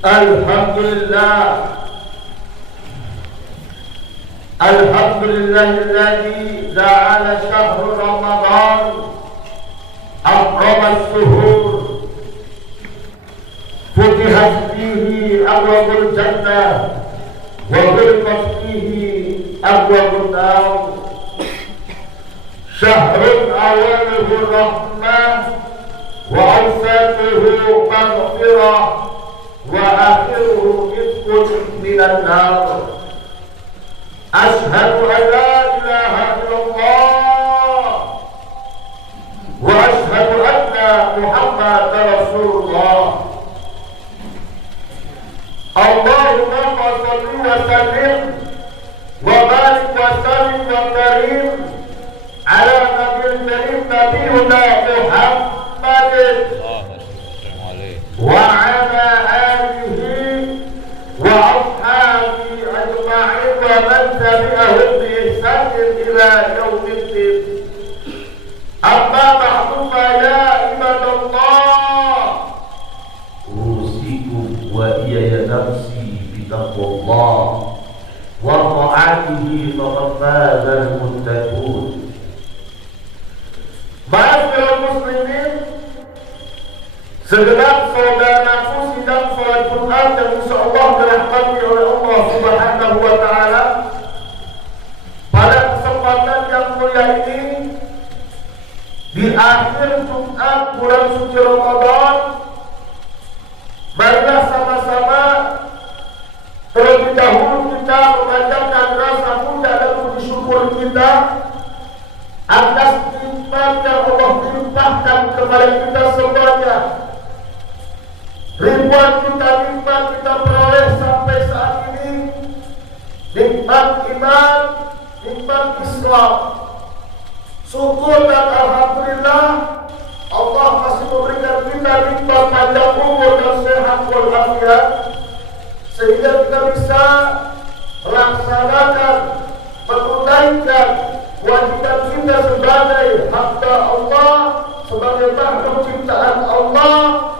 Alhamdulillahilladzi ja'ala syahrul Ramadan akramas syuhur futihat fihi abwabul jannah wa ghulqat fihi abwabun nar syahrun awaluhu rahmah wa awsatuhu maghfirah wa akhiruhu itqun minan nar. Ashhadu an la ilaha illallah wa ashhadu anna Muhammadar Rasulullah. Allahumma shalli wa sallim wa barik wa sallim wa karim ala nabiyil karim nabiyuna Muhammadin wa ala alihi wa ashabihi ajma'in wa man tabi'ahum bi ihsanin ila yaumiddin. Amma ba'du fa ya ibadallah, usikum wa iyaya nafsi bitaqwallah wa ta'atihi faqad fazal muttaqun. Ma'asyiral muslimin, segenap saudaraku sidang salat Jumat yang insyaallah dirahmati oleh Allah Subhanahu wa taala, pada kesempatan yang mulia ini di akhir Jumat bulan suci Ramadan, marilah sama-sama terlebih dahulu kita memanjatkan rasa puja dan puji syukur kita atas nikmat yang Allah limpahkan kepada kita semuanya. Ribuan nikmat kita peroleh sampai saat ini, nikmat iman, nikmat Islam. Syukur dan alhamdulillah, Allah masih memberikan kita nikmat panjang umur dan sehat walafiat, sehingga kita bisa melaksanakan, menunaikan kewajiban kita sebagai hamba Allah, sebagai makhluk ciptaan Allah,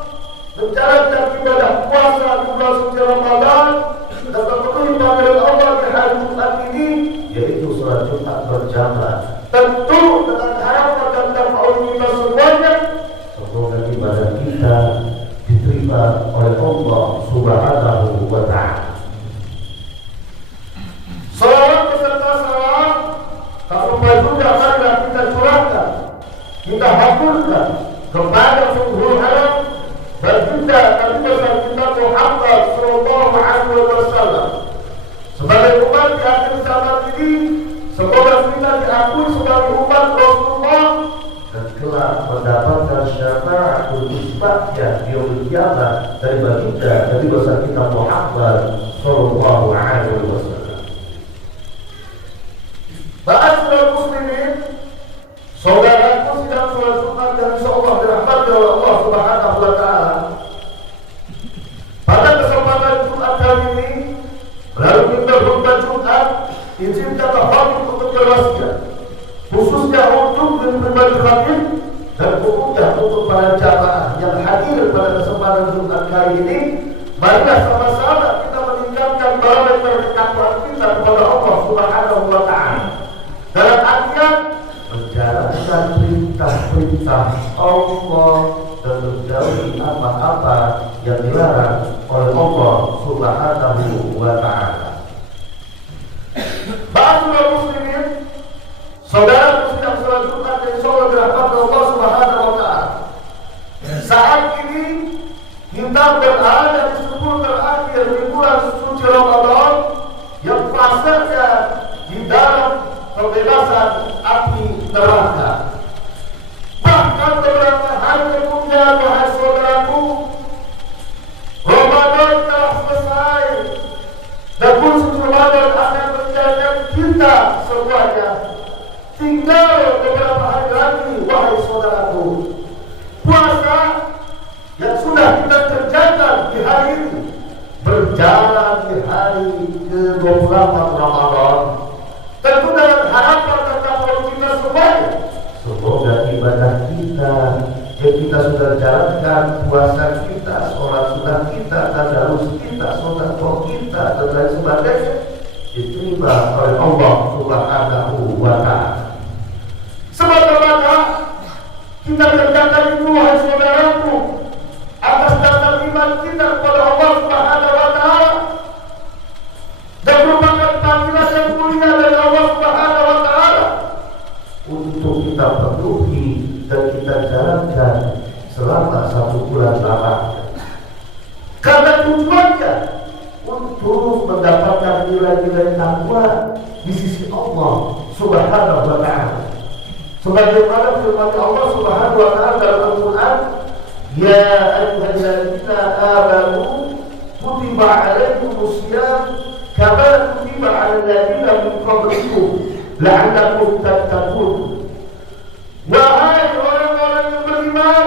menjalankan ibadah puasa di bulan suci Ramadan dan memenuhi panggilan Allah di hari Jumat ini, yaitu salat Jumat berjamaah. Tentu dengan harapan dan tafaul kita semuanya, semoga ibadah kita diterima oleh Allah Subhanahu wa taala. Salawat beserta salam tak lupa juga marilah kita curahkan, kita haturkan kepada penghulu alam baginda Nabi besar kita Muhammad sallallahu alaihi wasallam sebagai umat di akhir zaman ini. Semoga kita diakui sebagai umat Rasulullah dan kelak mendapatkan syafaatul isbahiyah di yaumil qiyamah dari baginda Nabi besar kita Muhammad sallallahu alaihi wasallam. Ma'asyiral muslimin, saudaraku sidang salat Jumat yang insyaallah dirahmati oleh Allah Subhanahu wa taala. Pada kesempatan Jumat kali ini, melalui mimbar khutbah Jumat, izinkan tafadhol untuk berwasiat, khususnya untuk pribadi khatib dan khususnya untuk para jamaah yang hadir pada kesempatan Jumat kali ini. Marilah sama-sama kita meningkatkan barometer ketakwaan kita kepada Allah Subhanahu wa taala dalam artian menjalankan perintah-perintah Allah dan menjauhi apa-apa yang dilarang oleh Allah Subhanahu wa taala. Ma'asyiral muslimin, saudara sedang salat Jumat yang insyaallah dirahmati Allah Subhanahu wa taala. Saat ini kita berada di 10 terakhir di bulan suci Ramadan yang fasenya di dalam pembebasan api neraka. Bahkan beberapa hari kemudian, wahai saudaraku, Ramadan telah selesai dan bulan suci Ramadan akan menjadikan kita semuanya. Tinggal beberapa hari lagi, wahai saudaraku, puasa yang sudah kita kerjakan di hari ini berjalan di hari ke-28 Ramadan. Tentu dengan harapan dan tafakur kita semuanya, semoga ibadah kita yang kita sudah jalankan, puasa kita, sholat sunnah kita, tadarus kita, sedekah kita, dan lain sebagainya diterima oleh Allah Subhanahu wa Ta'ala. Semata-mata kita kerjakan itu, wahai saudaraku, atas dasar iman kita kepada Allah Subhanahu wa Ta'ala, dan merupakan panggilan yang mulia dari Allah Subhanahu wa Ta'ala untuk kita penuhi dan kita jalankan selama 1 bulan lamanya. Karena tujuannya untuk mendapatkan nilai-nilai takwa di sisi Allah Subhanahu wa Ta'ala. Sebagaimana firman Allah Subhanahu wa Ta'ala dalam Al-Qur'an, "Ya ayyuhalladzina amanu kutiba 'alaikumusiyam kama kutiba 'alal ladzina min qablikum la'allakum tattaqun." Wahai orang-orang yang beriman,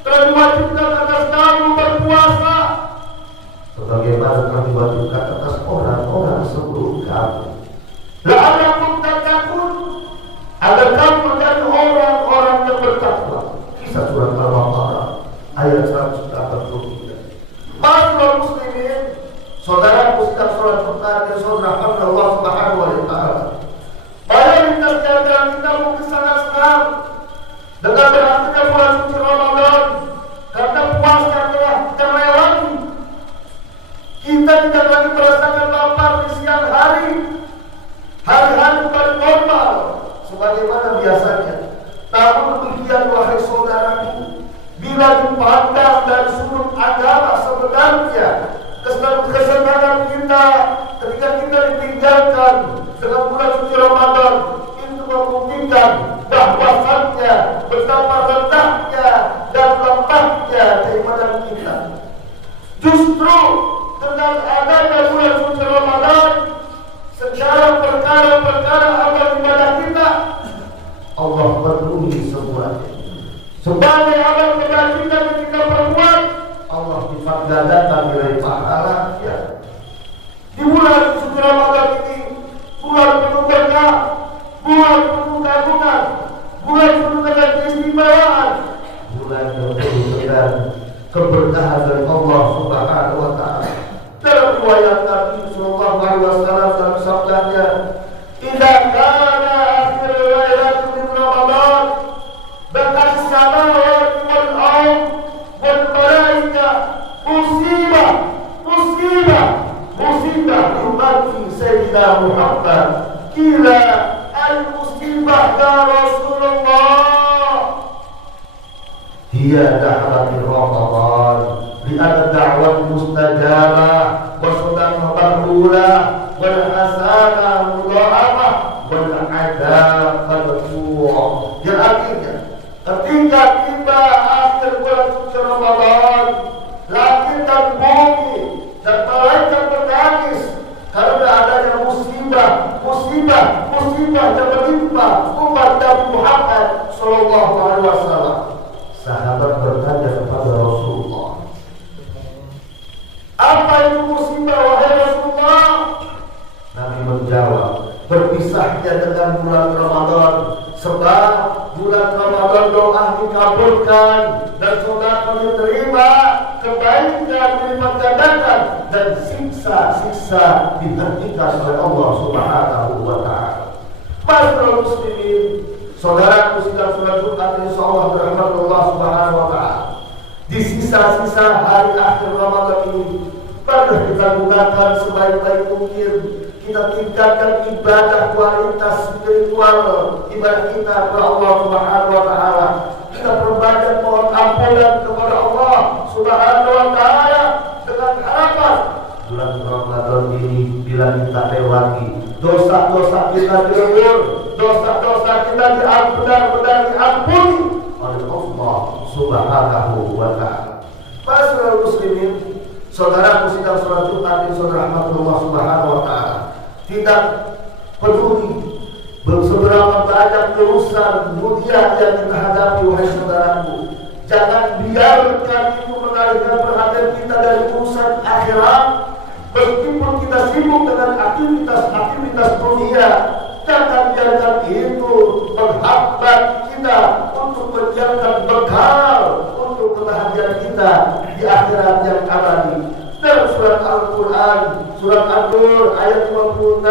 telah diwajibkan atas kamu berpuasa sebagaimana telah diwajibkan atas orang-orang sebelum kamu. La'allakum tattaqun, agar kamu menjadi orang-orang yang bertakwa. Kisah surat Al-Baqarah ayat 183. Masyaallah muslimin, saudara muslim sholat Jumat dan saudara Allah Subhanahu wa Ta'ala. Mayoritas jalan kita mungkin sangat senang dengan berakhirnya bulan suci Ramadan, karena puasa telah terlewati. Kita tidak lagi merasakan lapar di siang hari. Hari-hari kembali normal sebagaimana biasanya. Namun demikian, wahai saudaraku, bila dipandang dari sudut agama sebenarnya, kesenangan kita ketika kita ditinggalkan dengan bulan suci Ramadan itu membuktikan bahwasannya betapa rendahnya dan lemahnya keimanan kita. Justru dengan adanya bulan suci Ramadan, secara perkara-perkara amal ibadah kita Allah penuhi semuanya. Sebagai amal ibadah kita ketika berbuat, Allah lipat gandakan nilai pahalanya. Di bulan suci Ramadan ini, bulan penuh berkah, bulan penuh kandungan, bulan penuh dengan keistimewaan, bulan yang penuh dengan keberkahan dari Allah Subhanahu wa Ta'ala. Dalam riwayat Nabi sallallahu alaihi wasallam dalam sabdanya, "Idza kana akhir lailatul min Ramadan, bakat samawati wal ardh wal malaika musibah ummati sayyidina Muhammad." Kila al-musibah ya Rasulullah. Hiya da'wat Ramadan li'anna da'wat mustajabah wa sadaqah maqbulah wal hasanah mudha'afah wal adab madfu'ah. Yang artinya, ketika kita akhir bulan suci Ramadan, langit dan bumi dan malaikat menangis karena adanya musibah yang menimpa umat Nabi Muhammad sallallahu alaihi wasallam. Sahabat bertanya kepada Rasulullah, "Apa itu musibah, wahai Rasulullah?" Nabi menjawab, "Berpisahnya dengan bulan Ramadan, sebab bulan Ramadan doa dikabulkan dan sedekah diterima, kebaikan dilipat gandakan, dan siksa dihentikan oleh Allah Subhanahu wa Ta'ala." Masyaallah muslimin, saudaraku sidang sholat Jumat insyaallah berahmat Allah Subhanahu wa Ta'ala. Di sisa-sisa hari akhir Ramadan ini, mari kita gunakan sebaik-baik mungkin. Kita tingkatkan ibadah kualitas spiritual ibadah kita kepada Allah Subhanahu wa Ta'ala. Kita perbanyak mohon ampunan kepada Allah Subhanahu wa Ta'ala dengan harapan bulan Ramadan ini bila kita lewati, dosa-dosa kita dilebur, dosa-dosa kita benar-benar diampuni oleh Allah Subhanahu wa Ta'ala. Masyaallah muslimin, saudaraku sidang sholat Jumat dan saudara rahmatullah Subhanahu wa Ta'ala, tidak peduli seberapa banyak urusan dunia yang kita hadapi, wahai saudaraku, jangan biarkan itu mengalihkan perhatian kita dari urusan akhirat. Meskipun kita sibuk dengan aktivitas dunia, jangan biarkan itu menghambat kita untuk menyiapkan bekal untuk kebahagiaan kebaikan kita di akhirat yang abadi. Dalam surat Al-Quran, surat An-Nur ayat 26,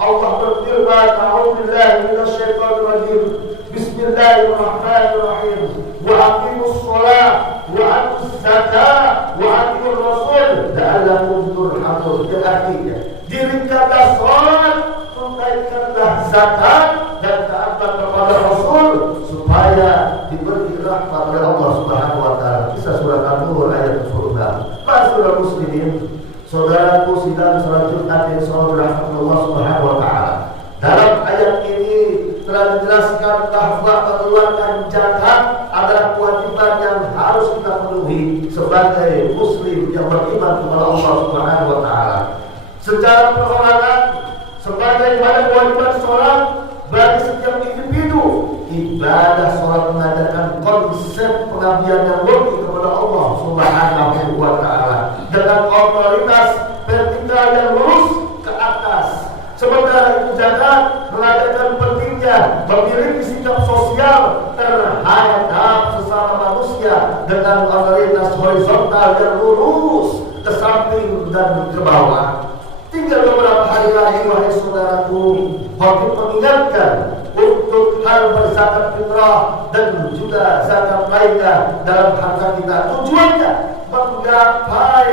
Allah berfirman, A'udzubillahi minasyaitonir rajim. Bismillahirrahmanirrahim. Wa aqimus shalah wa atuz zakah wa atiur rasul la'allakum turhamun. Artinya, dirikanlah salat, tunaikanlah zakat dan taatlah kepada Rasul supaya diberi rahmat oleh Allah Subhanahu wa taala. Kisah surat An-Nur ayat 26. Saudara muslimin, saudaraku sidang salat Jumat yang saudara Allah Subhanahu wa taala. Dalam ayat ini telah dijelaskan bahwa mengeluarkan zakat adalah kewajiban yang harus kita penuhi sebagai muslim yang beriman kepada Allah Subhanahu wa taala. Secara perorangan sebagai kewajiban salat bagi setiap individu, ibadah salat mengajarkan konsep pengabdian yang murni kepada Allah Subhanahu wa taala dengan otoritas vertikal yang lurus ke atas. Sementara itu zakat mengajarkan pentingnya memiliki sikap sosial terhadap sesama manusia dengan otoritas horizontal yang lurus ke samping dan ke bawah. Tinggal beberapa hari lagi, wahai saudaraku, Khatib mengingatkan untuk hal berzakat fitrah dan juga zakat lainnya dalam harta kita. Tujuannya menggapai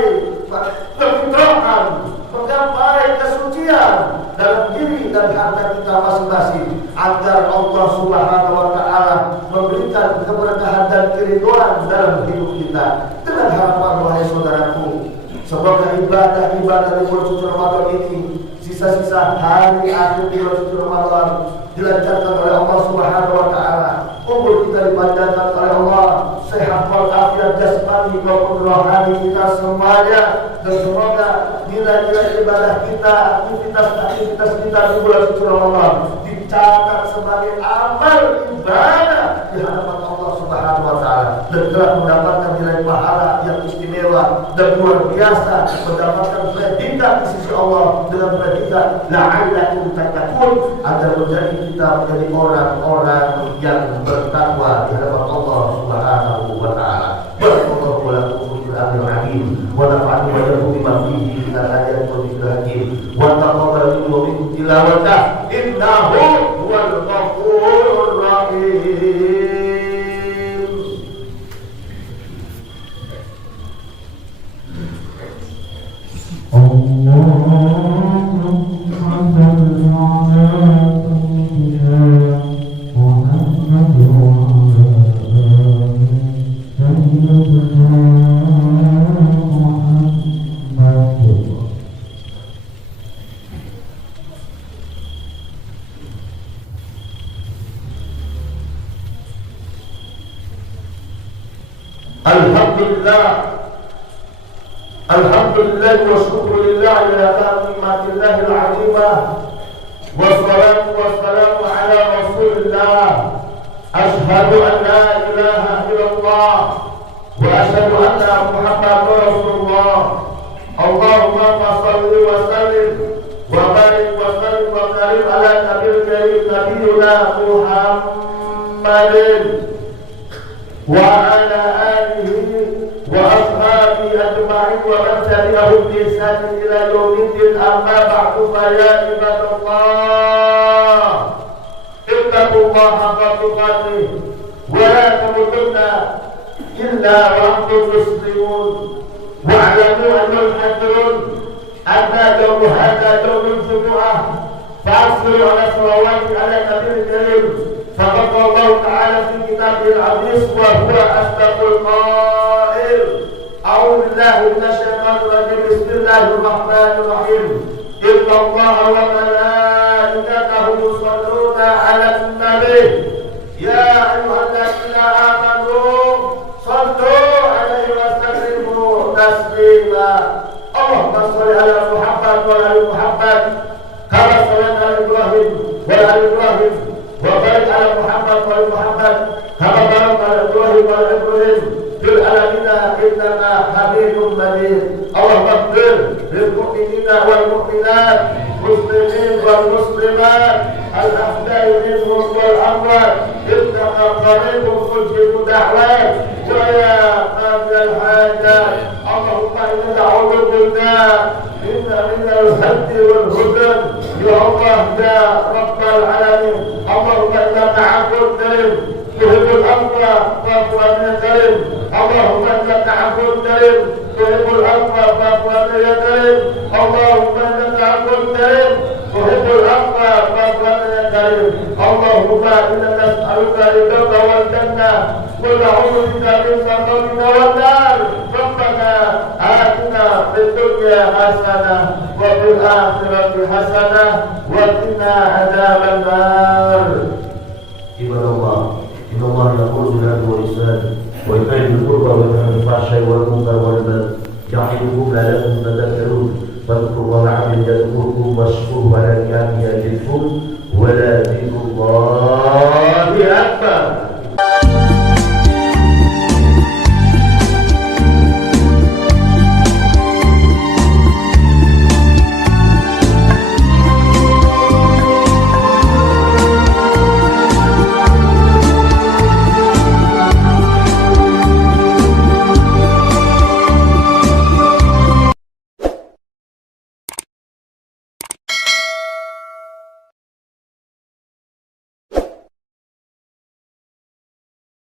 kefitrahan, menggapai kesucian dalam diri dan harta kita masing-masing, agar Allah Subhanahu wa taala memberikan keberkahan dan keridhaan dalam hidup kita. Dengan harapan, wahai saudaraku, semoga ibadah-ibadah di bulan suci Ramadan ini, sisa-sisa hari akhir di bulan suci Ramadan, dilancarkan oleh Allah Subhanahu wa taala. Umur kita dipanjangkan oleh Allah, sehat walafiat jasmani maupun rohani kita semuanya. Dan semoga nilai-nilai ibadah kita, aktivitas kita di bulan suci Ramadan dicatat sebagai amal ibadah di hadapan Allah Subhanahu wa taala, dan telah mendapatkan nilai pahala yang istimewa dan luar biasa, mendapatkan predikat di sisi Allah dengan predikat la'allakum tattaqun, agar kita menjadi orang-orang yang bertakwa di hadapan Allah Subhanahu wa taala. Barakallahu wa lakum fil amin wa nafa'ani wa lakum bima fihi min al-ayati wa dhikril hakim wa taqabbal minni wa minkum tilawatah innahu huwal ghafurur rahim. Alhamdulillah wa syukurillah ala nikmatillah al-azimah, wassalatu wassalamu ala rasulillah. Ashhadu an la ilaha illallah wa ashhadu anna Muhammadar Rasulullah. Allahumma salli wa sallim wa barik wa sallim wa karim ala nabil karim nabiyuna Muhammadin wa ala alihi wa ashabi ajma'in wa man tabi'ahum bi ihsan ila yaumiddin. Amma ba'du, fa ya ibadallah, ittaqullaha haqqa tuqatih wa la tamutunna illa wa antum muslimun. Wa'lamu ayyuhal hadirun anna yawma hadha yawmul jumu'ah fa'asbiru ala salawati ala nabiyil karim. فقال الله تعالى في كتابه العزيز وهو أصدق القائل. أعوذ بالله من الشيطان الرجيم. بسم الله الرحمن الرحيم. إن الله وملائكته يصلون على النبي يا أيها الذين آمنوا صلوا عليه وسلموا تسليما. اللهم صل على محمد وعلى آل محمد كما صليت على إبراهيم وعلى آل إبراهيم وبارك على محمد وعلى محمد كما باركت على إبراهيم وعلى إبراهيم في العالمين إنك حميد مجيد. اللهم اغفر للمؤمنين والمؤمنات، المسلمين والمسلمات، الأحياء منهم والأموات إنك قريب مجيب الدعوات ويا قاضي الحاجات اللهم إنا نعوذ بك من الهد والهدن يا الله يا رب العالمين اللهم إنك عفو كريم تحب العفو فاعف عنا يا كريم اللهم إنك عفو كريم تحب العفو فاعف عنا يا كريم اللهم إنك عفو كريم تحب العفو فاعف عنا يا كريم اللهم إنا نسألك رضاك والجنة ونعوذ بك من سخطك والنار ربنا آتنا في الدنيا حسنة وفي الآخرة حسنة وقنا عذاب النار. عباد الله إن الله يقول بالعدل والإحسان ويطيع القربى وينهى عن الفحشاء والمنكر والبغي يعظكم لعلكم تذكرون